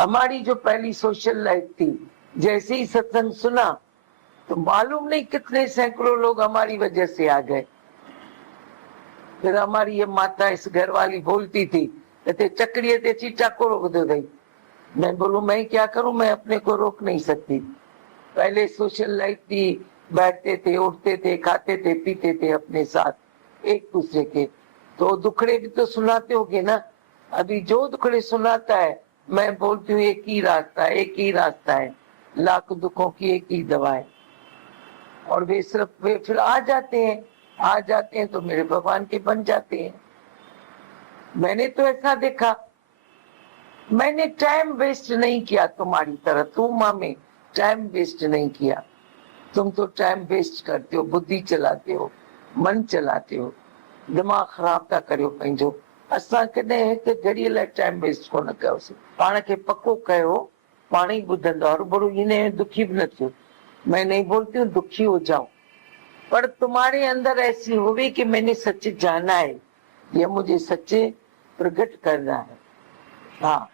हमारी जो पहली सोशल लाइफ थी, जैसे ही सत्संग सुना तो मालूम नहीं कितने सैकड़ों लोग हमारी वजह से आ गए। फिर हमारी ये माता इस घर वाली बोलती थी, कहते चक्रिय ते चीटा को रोक दो गई। मैं बोलूं मैं क्या करूं, मैं अपने को रोक नहीं सकती। पहले सोशल लाइफ थी, बैठते थे, उठते थे, खाते थे, पीते थे अपने साथ एक दूसरे के। तो दुखड़े भी तो सुनाते होगे ना। अभी जो दुखड़े सुनाता है, मैं बोलती हूँ एक ही रास्ता है, एक ही रास्ता है, लाख दुखों की एक ही दवा है। और वे सिर्फ वे फिर आ जाते हैं तो मेरे भगवान के बन जाते हैं। मैंने तो ऐसा देखा, मैंने टाइम वेस्ट नहीं किया तुम्हारी तरह, तुम माँ में टाइम वेस्ट नहीं किया। तुम तो टाइम वेस्ट करते हो, बुद्धि चलाते हो, मन चलाते हो, दिमाग खराब था करियो पंहिंजो। असां कॾहिं हिकु घड़ीअ लाइ टाइम वेस्ट कोन कयोसीं। पाण खे पको कयो, पाण ही ॿुधंदो। और बड़ो इन दुखी भी न थियो। मैं नहीं बोलती हूँ दुखी हो जाओ, पर तुम्हारे अंदर ऐसी होगी कि मैंने सच जाना है, ये मुझे सच्चे प्रकट करना है। हाँ,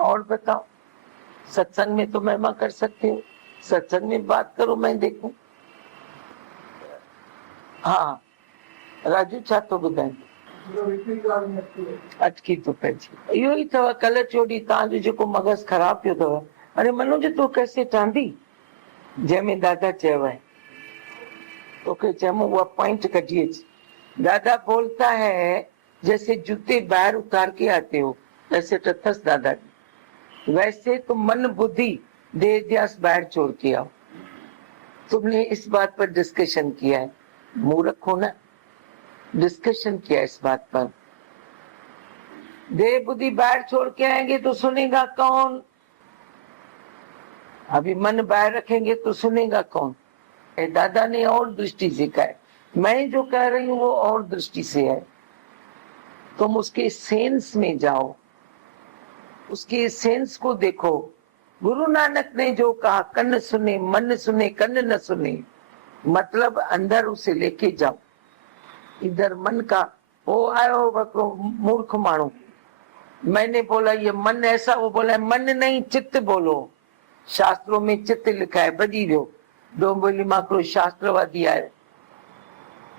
और बताओ, सत्संग में तो महिमा कर सकते हो, सत्संग में बात करो, मैं देखूं। हाँ राजू छा तो ॿुधाए अटकी तो पइजी। इहो ई अथव, कल्ह चोॾीं तव्हांजो जेको मगज़ ख़राब पियो अथव। अरे मनोज तूं कैसे टांदी, जंहिंमें दादा चयो आहे तोखे चयमि उहा पॉइंट कढी अच। दादा बोलता है जैसे जूते बाहर उतार के आते हो, ऐसे टथस दादा। वैसे तो मन बुद्धि देह ध्यास बाहर छोड़ के आओ। तुमने इस बात पर डिस्कशन किया है, मूर्ख हो ना, डिस्कशन किया इस बात पर। देह बुद्धि बाहर छोड़ के आएंगे तो सुनेगा कौन? अभी मन बाहर रखेंगे तो सुनेगा कौन? दादा ने और दृष्टि से कहा है, मैं जो कह रही हूं वो और दृष्टि से है। तुम उसके सेंस में जाओ, उसके सेंस को देखो। गुरु नानक ने जो कहा, कन्न सुने मन सुने कन्न न सुने, मतलब अंदर उसे लेके जाओ। इधर मन का वो आयो बको मूर्ख मानो, मैंने बोला ये मन ऐसा, वो बोला मन नहीं चित्त बोलो। शास्त्रों में चित्त लिखा है, बजी वियो डोंबोली माकड़ो शास्त्रवादी आयो।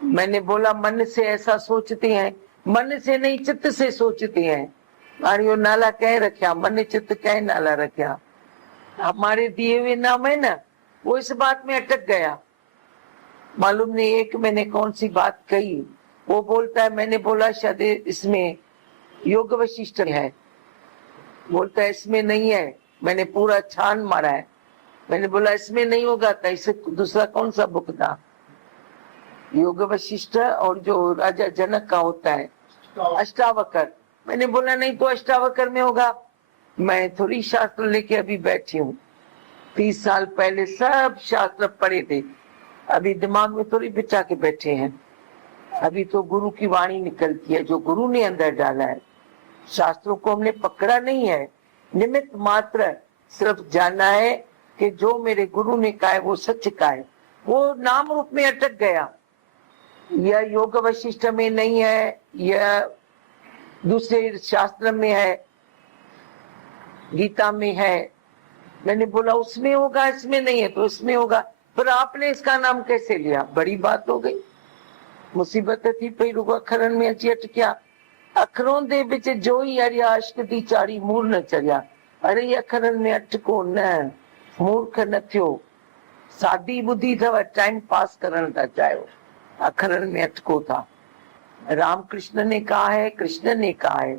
मैंने बोला मन से ऐसा सोचते हैं, मन से नहीं चित्त से सोचते हैं। और यो नाला कह रखा, मन चित्त कह नाला रखा, हमारे दिए हुए नाम है ना। वो इस बात में अटक गया, मालूम नहीं एक मैंने कौन सी बात कही। वो बोलता है, मैंने बोला शायद इसमें योग वशिष्ठ है, बोलता है इसमें नहीं है। मैंने पूरा छान मारा है, मैंने बोला इसमें नहीं होगा, तो इसे दूसरा कौन सा बुक था? योग वशिष्ठ और जो राजा जनक का होता है अष्टावकर। मैंने बोला नहीं तो अष्टावकर में होगा। मैं थोड़ी शास्त्र लेके अभी बैठी हूँ, 30 साल पहले सब शास्त्र पढ़े थे, अभी दिमाग में थोड़ी बिठा के बैठे हैं। अभी तो गुरु की वाणी निकलती है, जो गुरु ने अंदर डाला है। शास्त्रों को हमने पकड़ा नहीं है, निमित्त मात्र सिर्फ जाना है कि जो मेरे गुरु ने कहा है वो सच का है। वो नाम रूप में अटक गया, यह योग वशिष्ठ में नहीं है, यह दूसरे शास्त्र में है, गीता में है। मैंने बोला उसमें होगा, इसमें नहीं है तो इसमें होगा, पर आपने इसका नाम कैसे लिया? बड़ी बात हो गई, मुसीबत थी पई, रुगो अखरन में अची अटकिया। अखरों दे विच जो ही अरिया अश्क दी चाड़ी मूर न चढ़िया। अरे अखरन में अटको न, मूर्ख न थियो, सादी बुद्धि अथव, टाइम पास करण था चाहियो, अखरन में अटको था। राम कृष्ण ने कहा है, कृष्ण ने कहा है,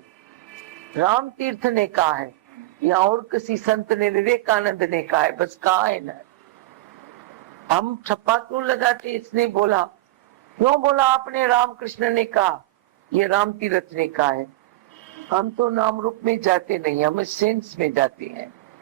राम तीर्थ ने कहा है, या और किसी संत ने, विवेकानंद ने कहा है, बस कहा है ना। हम ठप्पा क्यों लगाते? इसने बोला, क्यों बोला आपने? राम कृष्ण ने कहा, ये राम तीर्थ ने कहा है। हम तो नाम रूप में जाते नहीं, हम सेंस में जाते हैं।